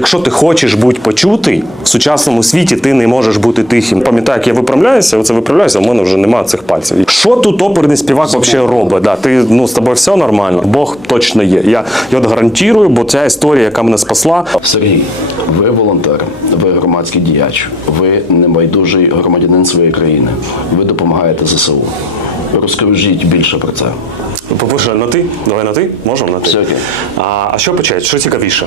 якщо ти хочеш бути почутий в сучасному світі, ти не можеш бути тихим. Пам'ятаю, як я виправляюся, оце виправляюся, в мене вже немає цих пальців. Що тут оперний співак взагалі робить? Да, ти ну з тобою все нормально. Бог точно є. Я, я от гарантую, бо ця історія, яка мене спасла, Сергій, ви волонтер, ви громадський діяч, ви небайдужий громадянин своєї країни. Ви допомагаєте ЗСУ. Розкажіть більше про це. по-перше, на ти? Давай на ти? Можемо на ти? Все окей. А, а що почати? Що цікавіше?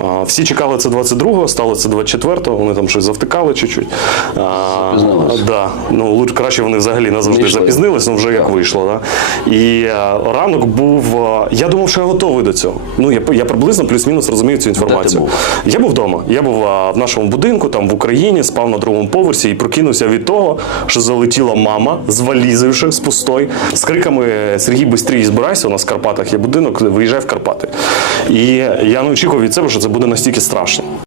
А, Всі чекали це 22-го, стало це 24-го, вони там щось завтикали чуть-чуть. Да. Ну, лучше краще вони взагалі назавжди запізнились, ну вже як вийшло. Да? І е, ранок був. е, я думав, що я готовий до цього. Ну, я, я приблизно плюс-мінус розумію цю інформацію. був? Я був вдома. Я був е, в нашому будинку, там в Україні, спав на другому поверсі і прокинувся від того, що залетіла мама з валізою ще, з пустой, з криками Сергій, бистрій збирайся. У нас в Карпатах є будинок, виїжджай в Карпати. І я не очікував від себе, що це буде настільки страшно.